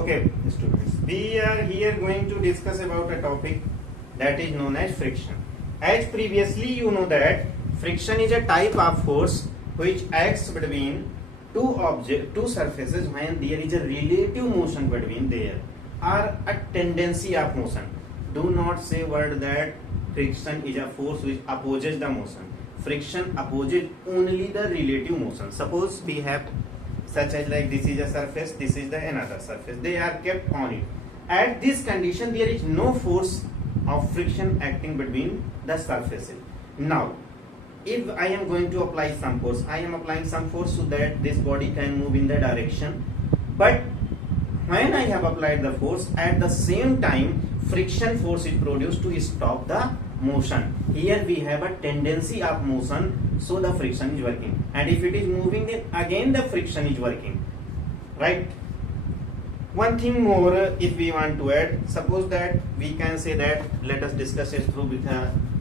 Okay, students, we are here going to discuss about a topic that is known as friction. As previously you know that friction is a type of force which acts between two surfaces when there is a relative motion between there or a tendency of motion. Do not say word that friction is a force which opposes the motion. Friction opposes only the relative motion. Suppose we have such as like this is a surface, this is the another surface, they are kept on it. At this condition there is no force of friction acting between the surfaces. Now if I am going to apply some force, I am applying some force so that this body can move in the direction, but when I have applied the force, at the same time friction force is produced to stop the motion. Here we have a tendency of motion, so the friction is working, and if it is moving then again the friction is working, right? One thing more, if we want to add, suppose that we can say that, let us discuss it through with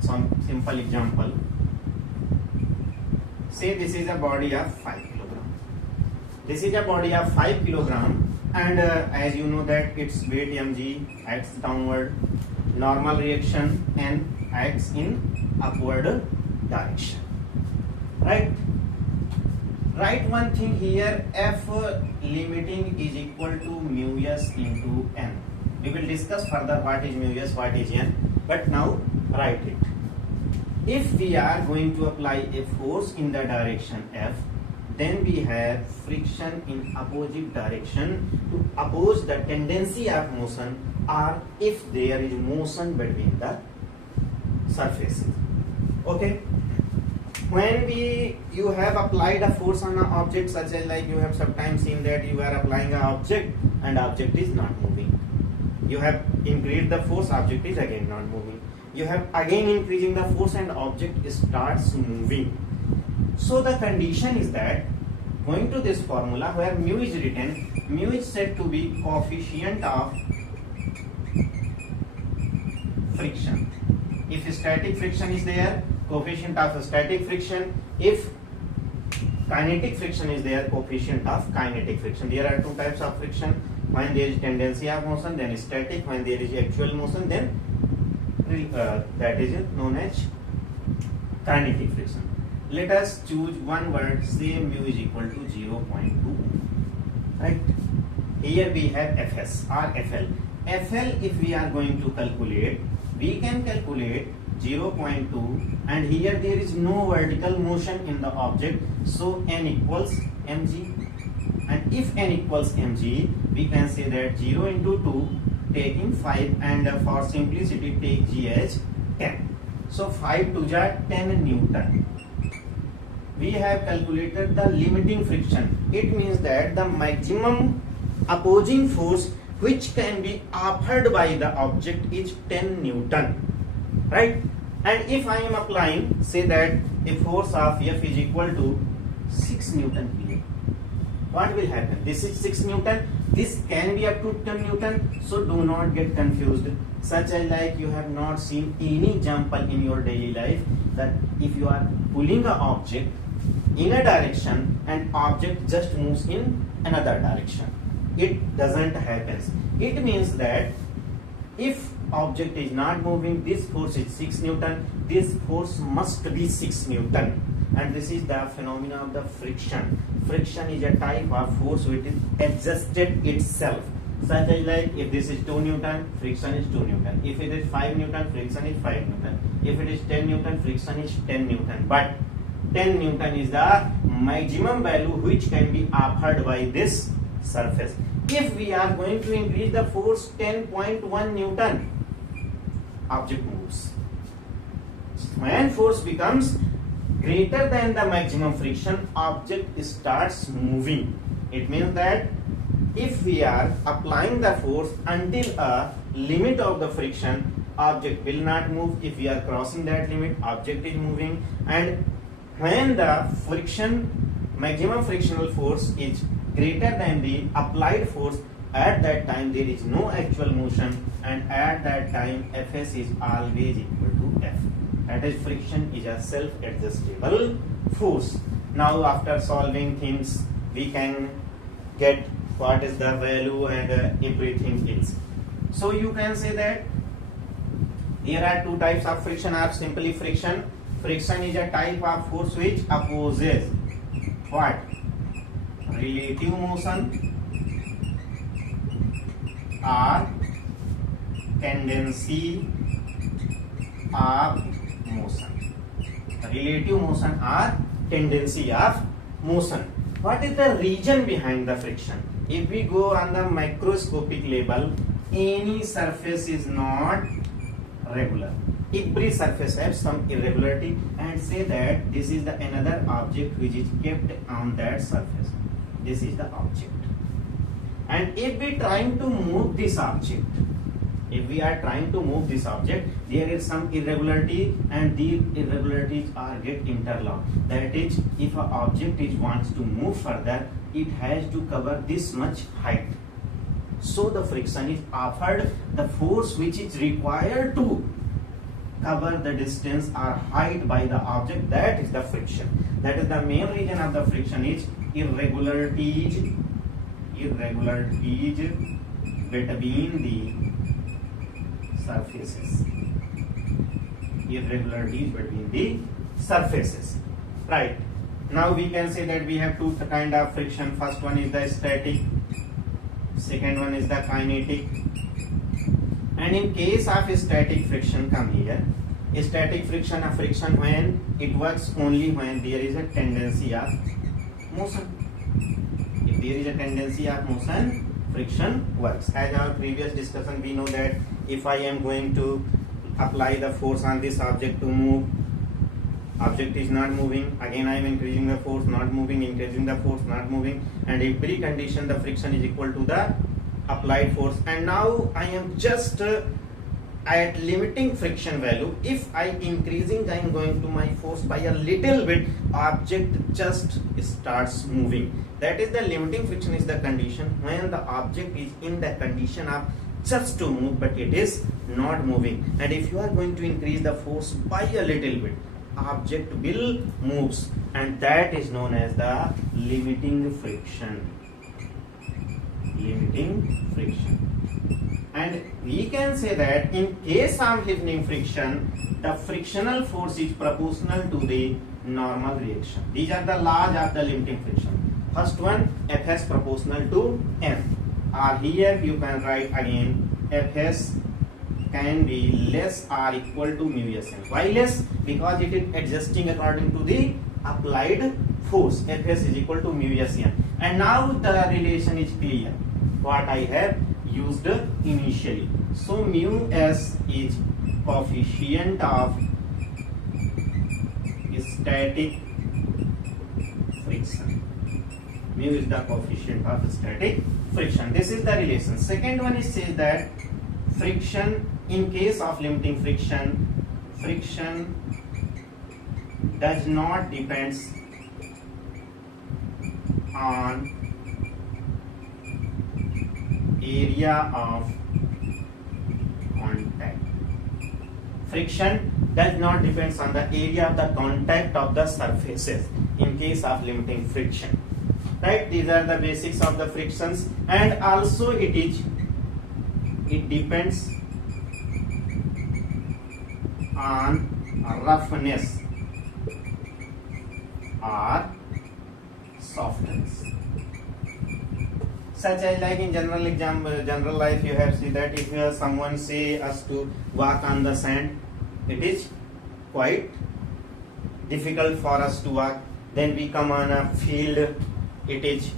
some simple example. Say this is a body of 5 kilogram. This is a body of 5 kilogram, and as you know that its weight mg acts downward, normal reaction and acts in upward direction, right? Write one thing here, F limiting is equal to mu s into n. We will discuss further what is mu s, what is n, but now write it. If we are going to apply a force in the direction F, then we have friction in opposite direction to oppose the tendency of motion, or if there is motion between the surfaces. Okay, when you have applied a force on an object, such as like you have sometimes seen that you are applying an object and object is not moving. You have increased the force, object is again not moving. You have again increasing the force and object starts moving. So the condition is that, going to this formula where mu is written, mu is said to be coefficient of friction. If static friction is there, coefficient of static friction. If kinetic friction is there, coefficient of kinetic friction. There are two types of friction. When there is tendency of motion, then static. When there is actual motion, then that is known as kinetic friction. Let us choose one word, say mu is equal to 0.2, right? Here we have Fs or Fl. Fl, if we are going to calculate, we can calculate 0.2, and here there is no vertical motion in the object, so n equals mg, and if n equals mg, we can say that 0 into 2 taking 5, and for simplicity take g as 10. So 5 to 10 Newton. We have calculated the limiting friction. It means that the maximum opposing force which can be offered by the object is 10 Newton, right? And if I am applying, say that a force of F is equal to 6 Newton here, what will happen? This is 6 Newton, this can be up to 10 Newton, so do not get confused. Such as like you have not seen any example in your daily life that if you are pulling an object in a direction and object just moves in another direction. It doesn't happen. It means that if object is not moving, this force is 6 Newton, this force must be 6 Newton, and this is the phenomena of the friction. Friction is a type of force which is adjusted itself. Such as like if this is 2 Newton, friction is 2 Newton. If it is 5 Newton, friction is 5 Newton. If it is 10 Newton, friction is 10 Newton. But 10 Newton is the maximum value which can be offered by this surface. If we are going to increase the force 10.1 Newton, object moves. When force becomes greater than the maximum friction, object starts moving. It means that if we are applying the force until a limit of the friction, object will not move. If we are crossing that limit, object is moving. And when the maximum frictional force is greater than the applied force, at that time there is no actual motion, and at that time Fs is always equal to F. That is, friction is a self-adjustable force. Now after solving things, we can get what is the value and everything else. So you can say that there are two types of friction are simply friction. Friction is a type of force which opposes what? Relative motion or tendency of motion. Relative motion or tendency of motion. What is the reason behind the friction? If we go on the microscopic level, any surface is not regular. Every surface has some irregularity, and say that this is the another object which is kept on that surface. This is the object. And if we trying to move this object, if we are trying to move this object, there is some irregularity, and these irregularities are get interlocked. That is, if an object is wants to move further, it has to cover this much height. So the friction is offered the force which is required to cover the distance or height by the object. That is the friction. That is the main reason of the friction is irregularities between the surfaces. Irregularities between the surfaces. Right. Now we can say that we have two kind of friction. First one is the static. Second one is the kinetic. And in case of static friction, come here. Static friction, a friction when it works only when there is a tendency of motion. If there is a tendency of motion, friction works. As our previous discussion, we know that if I am going to apply the force on this object to move, object is not moving, again I am increasing the force, not moving, increasing the force, not moving, and every condition the friction is equal to the applied force. And now I am just at limiting friction value. If I increasing, I am going to my force by a little bit, object just starts moving. That is the limiting friction is the condition when the object is in the condition of just to move, but it is not moving. And if you are going to increase the force by a little bit, object will moves, and that is known as the limiting friction. Limiting friction. And we can say that in case of limiting friction, the frictional force is proportional to the normal reaction. These are the laws of the limiting friction. First one, Fs proportional to M. Or here you can write again, Fs can be less or equal to mu Sn. Why less? Because it is adjusting according to the applied force. Fs is equal to mu Sn. And now the relation is clear. What I have used initially. So mu S is coefficient of static friction. Mu is the coefficient of static friction. This is the relation. Second one is says that friction, in case of limiting friction, friction does not depends on area of contact. Friction does not depends on the area of the contact of the surfaces in case of limiting friction. Right? These are the basics of the frictions, and also it depends on roughness or softness. Such as like in general life, you have seen that if someone say us to walk on the sand, it is quite difficult for us to walk. Then we come on a field, it is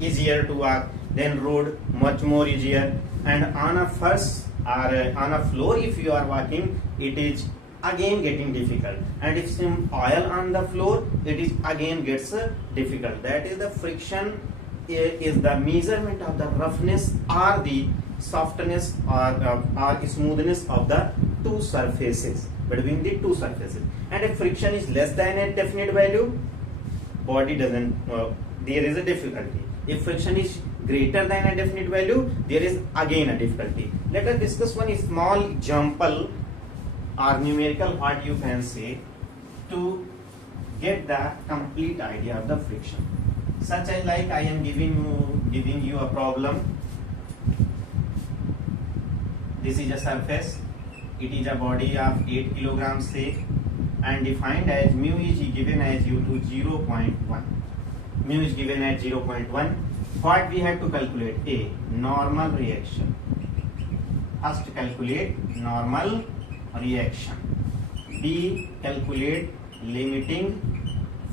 easier to walk. Then road, much more easier. And on a first or on a floor, if you are walking, it is again getting difficult. And if some oil on the floor, it is again gets difficult. That is the friction is the measurement of the roughness or the softness or smoothness of the two surfaces, between the two surfaces. And if friction is less than a definite value, body doesn't there is a difficulty. If friction is greater than a definite value, there is again a difficulty. Let us discuss one small example or numerical, what you can say, to get the complete idea of the friction. such as like I am giving you a problem. This is a surface. It is a body of 8 kilograms say, and defined as mu is given as u to 0.1. Mu is given at 0.1. What we have to calculate? A, normal reaction. First calculate normal reaction. B, calculate limiting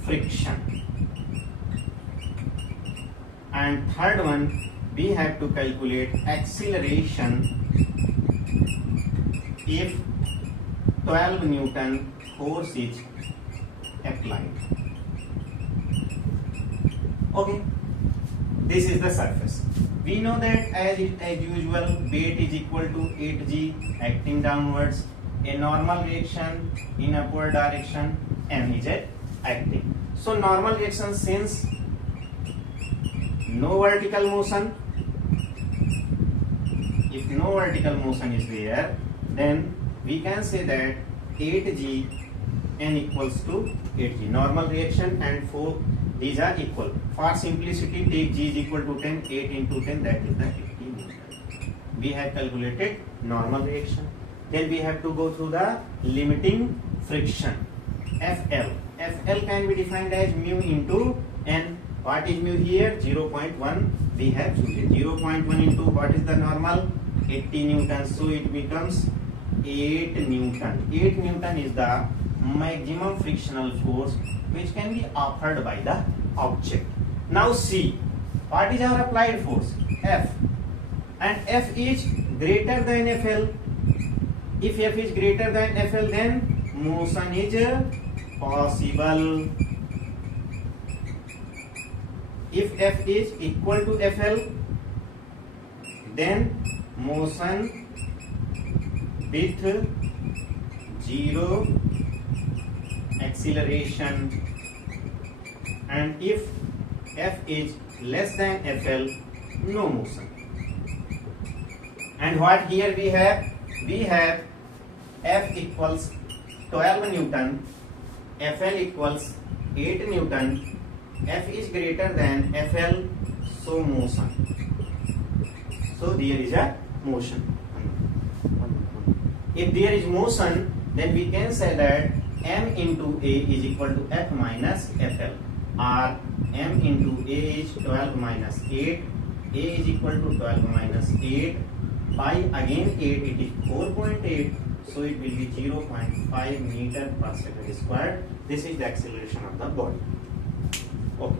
friction. And third one, we have to calculate acceleration if 12 Newton force is applied. Okay, this is the surface. We know that as usual, weight is equal to 8g acting downwards. A normal reaction in upward direction, m is acting. So normal reaction, since no vertical motion, if no vertical motion is there, then we can say that 8g n equals to 8g, normal reaction, and 4 these are equal. For simplicity, take g is equal to 10, 8 into 10, that is the 80 Newton. We have calculated normal reaction. Then we have to go through the limiting friction, FL. FL can be defined as mu into n. What is mu here? 0.1 we have chosen. 0.1 into what is the normal? 80 Newton. So it becomes 8 Newton. 8 Newton is the maximum frictional force which can be offered by the object. Now see, what is our applied force? F. And F is greater than FL. If F is greater than FL, then motion is possible. If F is equal to FL, then motion with zero acceleration, and if F is less than FL, no motion. And what here we have? We have F equals 12 Newton, FL equals 8 Newton, F is greater than FL, so motion. So there is a motion. If there is motion, then we can say that m into A is equal to F minus FL, or m into A is 12 minus 8, A is equal to 12 minus 8, by again 8, it is 4.8, so it will be 0.5 meter per second squared. This is the acceleration of the body. Okay.